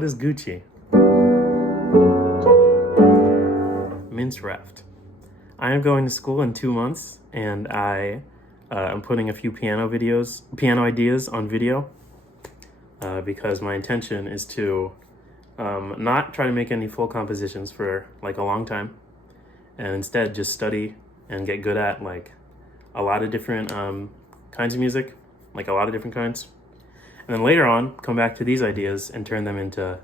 what is Gucci? Mince raft. I am going to school in 2 months, and I am putting a few piano ideas on video, because my intention is to not try to make any full compositions for like a long time, and instead just study and get good at like a lot of different kinds of music, like a lot of different kinds. And then later on, come back to these ideas and turn them into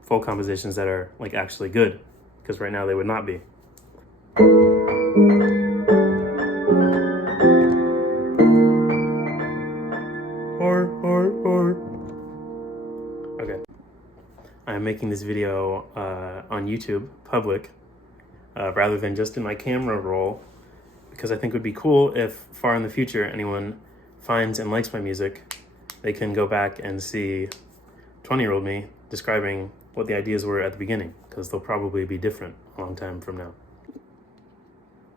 full compositions that are like actually good, because right now they would not be. Okay. I'm making this video on YouTube, public, rather than just in my camera roll, because I think it would be cool if far in the future anyone finds and likes my music, they can go back and see 20-year-old me describing what the ideas were at the beginning, because they'll probably be different a long time from now.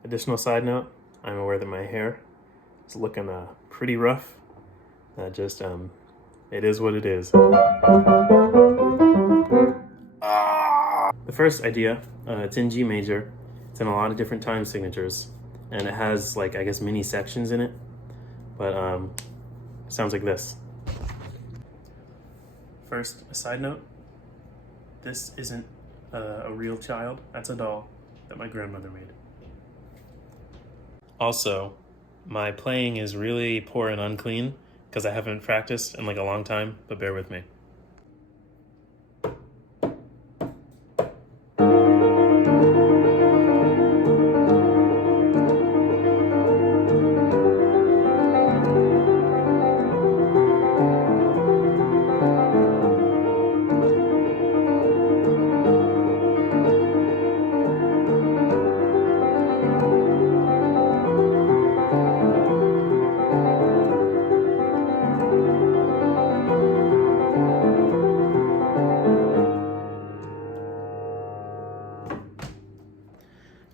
Additional side note, I'm aware that my hair is looking pretty rough. Just, it is what it is. The first idea, it's in G major. It's in a lot of different time signatures, and it has like, I guess, mini sections in it, but it sounds like this. First, a side note, this isn't a real child. That's a doll that my grandmother made. Also, my playing is really poor and unclean because I haven't practiced in like a long time, but bear with me.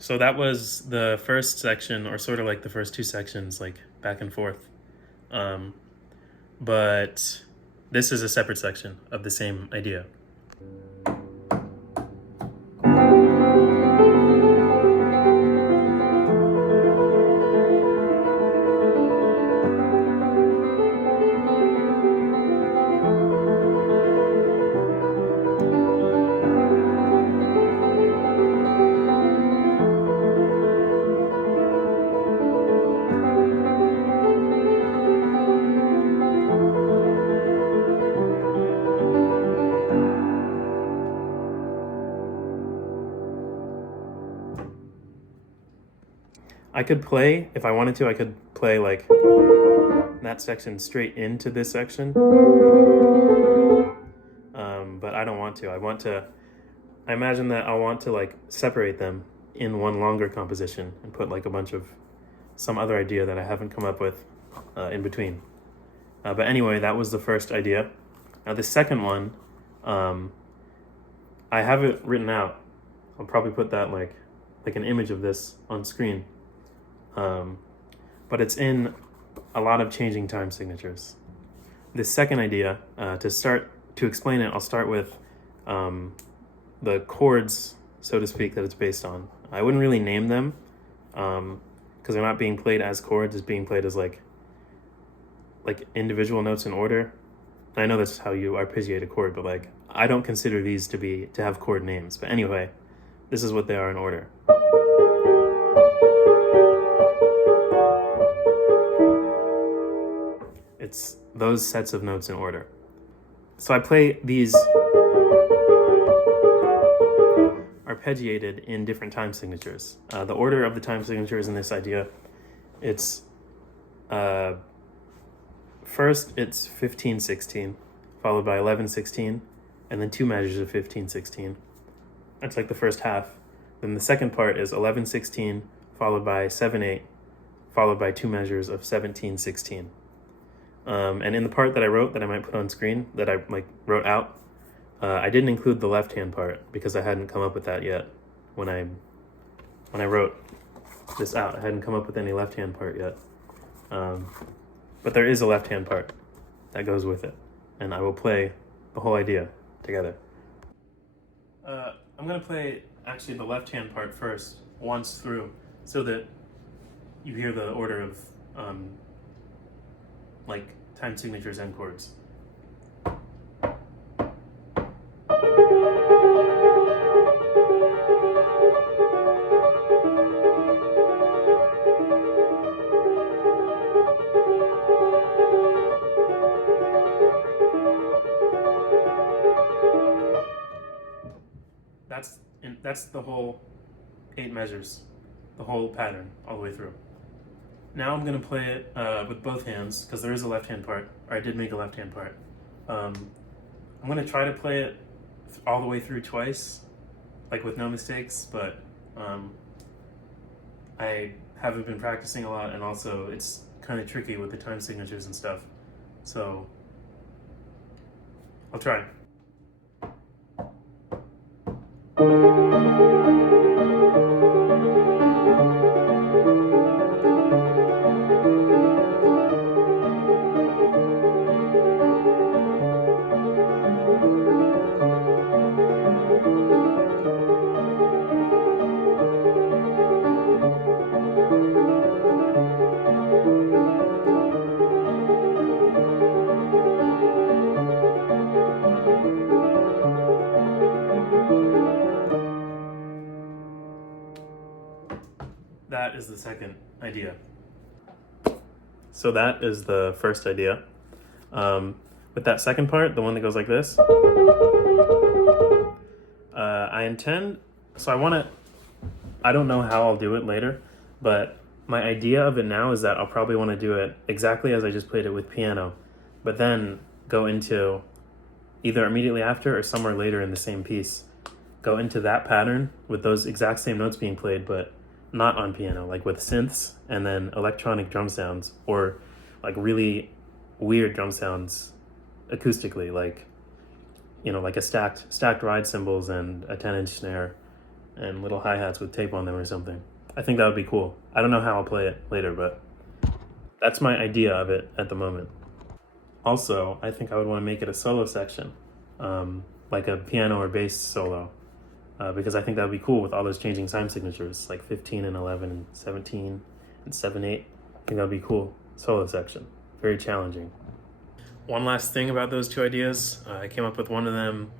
So that was the first section, or sort of like the first two sections, like back and forth. But this is a separate section of the same idea. I could play, if I wanted to, I could play like that section straight into this section. But I don't want to. I imagine that I'll want to like separate them in one longer composition and put like a bunch of some other idea that I haven't come up with in between. But anyway, that was the first idea. Now the second one, I have it written out. I'll probably put that like an image of this on screen. But it's in a lot of changing time signatures. This second idea, to explain it, I'll start with the chords, so to speak, that it's based on. I wouldn't really name them, because they're not being played as chords, it's being played as like individual notes in order. I know that's how you arpeggiate a chord, but like I don't consider these to have chord names. But anyway, this is what they are in order. It's those sets of notes in order. So I play these arpeggiated in different time signatures. The order of the time signatures in this idea, it's first it's 15/16, followed by 11/16, and then two measures of 15/16. That's like the first half. Then the second part is 11/16, followed by 7/8, followed by two measures of 17/16. And in the part that I wrote that I might put on screen, that I like wrote out, I didn't include the left-hand part because I hadn't come up with that yet. When I wrote this out, I hadn't come up with any left-hand part yet. But there is a left-hand part that goes with it, and I will play the whole idea together. I'm gonna play actually the left-hand part first, once through, so that you hear the order of like time signatures and chords. That's the whole 8 measures, the whole pattern all the way through. Now I'm gonna play it with both hands, because there is a left-hand part, or I did make a left-hand part. I'm gonna try to play it all the way through twice, like with no mistakes, but I haven't been practicing a lot, and also it's kind of tricky with the time signatures and stuff. So I'll try. That is the second idea. So that is the first idea. With that second part, the one that goes like this, I don't know how I'll do it later, but my idea of it now is that I'll probably want to do it exactly as I just played it with piano, but then go into either immediately after or somewhere later in the same piece, go into that pattern with those exact same notes being played, but not on piano, like with synths and then electronic drum sounds, or like really weird drum sounds acoustically, like, you know, like a stacked ride cymbals and a 10-inch snare and little hi-hats with tape on them or something. I think that would be cool. I don't know how I'll play it later, but that's my idea of it at the moment. Also, I think I would want to make it a solo section, like a piano or bass solo, because I think that would be cool with all those changing time signatures, like 15 and 11 and 17 and 7, 8. I think that would be cool. Solo section. Very challenging. One last thing about those two ideas. I came up with one of them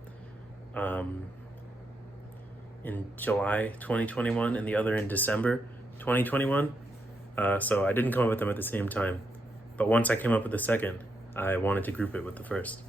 in July 2021 and the other in December 2021. So I didn't come up with them at the same time. But once I came up with the second, I wanted to group it with the first.